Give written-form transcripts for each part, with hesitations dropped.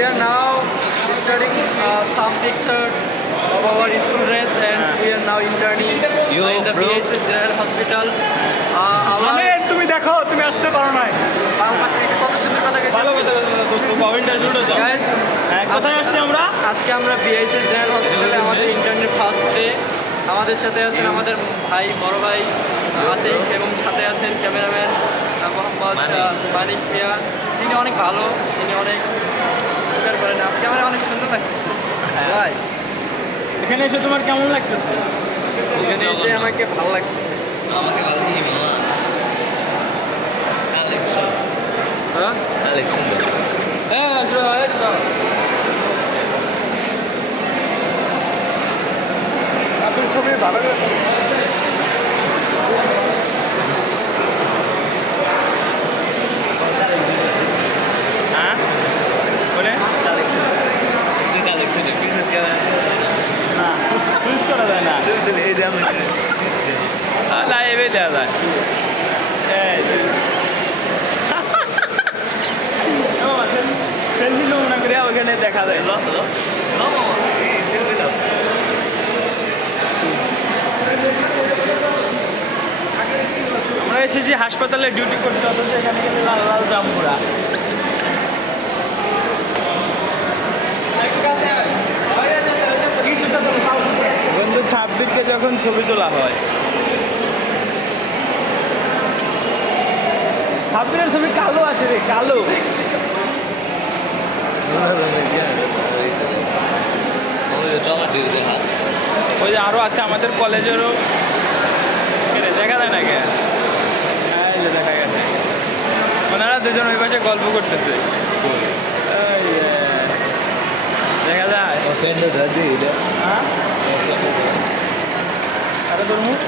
we are now studying some picture of our school dress and we are now interning in the BSS General Hospital. সামের তুমি দেখো তুমি আসতে পারো না কত সুন্দর কথা guys, কোথায় আসছি আমরা আজকে আমরা BSS General Hospital আমাদের ইন্টারনের ফার্স্ট ডে। আমাদের সাথে আছেন আমাদের ভাই বড় ভাই আতিক এবং সাথে আছেন ক্যামেরাম্যান মোহাম্মদ মানিক মিয়া। তিনি অনেক ভালো, তিনি অনেক উপকার করেন। আজকে আমার অনেক সুন্দর লাগতেছে ভাই। এখানে এসে তোমার কেমন লাগতেছে? এখানে এসে আমাকে ভালো লাগতেছে। আমাকে ভালো দিবি কালেকশন হ্যাঁ কালেকশন হ্যাঁ আপনার ছবি ভালো হ্যাঁ বলে কালেকশন পিছন না চুজ করা যায় না এই যে আমি লাইভে দেওয়া যায় সেলফি নমুনা করে ওখানে দেখা যায় আমরা এসেছি হাসপাতালে ডিউটি করতে অথচ এখানে গেলে লাল লাল জাম্বুরা বন্ধু ছাদ দিকে যখন ছবি তোলা হয় সাবিরের ছবি কালো আসে রে কালো ওই যে আরো আছে আমাদের কলেজেরও দেখা যায় না কে এই যে দেখা গেছে ওনারা দুজন ওই পাশে গল্প করতেছে দেখা যায় হ্যাঁ আরে তোর মুখ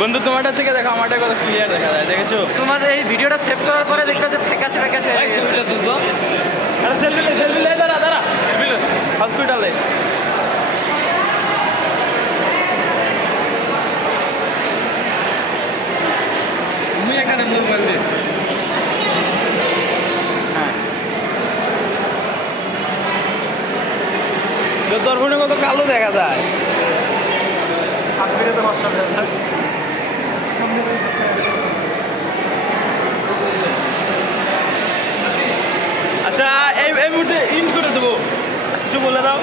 বন্ধু তোমারটা থেকে দেখো আমারটা কত ক্লিয়ার দেখা যায় দেখেছো? তোমার এই ভিডিওটা সেভ করার পরে দেখবে যে ফেকাছে ফেকাছে ছবিটা তুলবো আরে সেলফি লে দাঁড়া দাঁড়া হসপিটালে তুমি এখানে মুখ বলবে হ্যাঁ তোর ফোনে কত কালো দেখা যায় ছাত্রীরা তো নষ্ট আচ্ছা এই মুহূর্তে ইন করে দেবো কিছু বলে দাও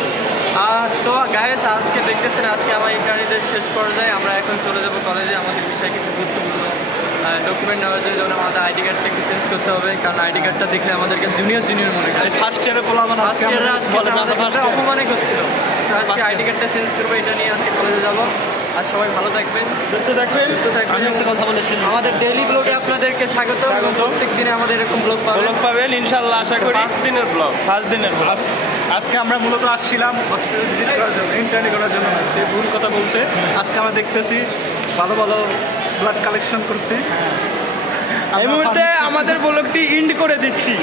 সো গাইস আজকে দেখতেছেন আজকে আমার ইন্টারনেটের শেষ পর্যায়ে আমরা এখন চলে যাব কলেজে। আমাদের বিষয়ে কিছু গুরুত্বপূর্ণ ডকুমেন্ট নেওয়ার জন্য যেমন আমাদের আইডি কার্ডটা একটু চেঞ্জ করতে হবে, কারণ আইডি কার্ডটা দেখলে আমাদেরকে জুনিয়র মনে করে। ফার্স্ট ইয়ারে পোলাবান ফার্স্ট ইয়াররা আজকে অপমানে করছিল। So, আজকে আইডি কার্ডটা চেঞ্জ করবো, এটা নিয়ে আজকে কলেজে যাবো। আর সবাই ভালো থাকবেন, সুস্থ থাকবেন। আমি একটা কথা বলেছি, আমাদের ডেইলি ব্লগে আপনাদেরকে স্বাগত। প্রত্যেক দিনে আমাদের এরকম ব্লগ পাবেন ইনশাল্লাহ আশা করি। ফার্স্ট দিনের ব্লগ আজকে আমরা মূলত আসছিলাম হসপিটাল ভিজিট করার জন্য, ইন্টার্নি করার জন্য। সে ভুল কথা বলছে। আজকে আমরা দেখতেছি ভালো ভালো ব্লাড কালেকশন করছি। এই মুহূর্তে আমাদের ব্লগটি ইন্ড করে দিচ্ছি।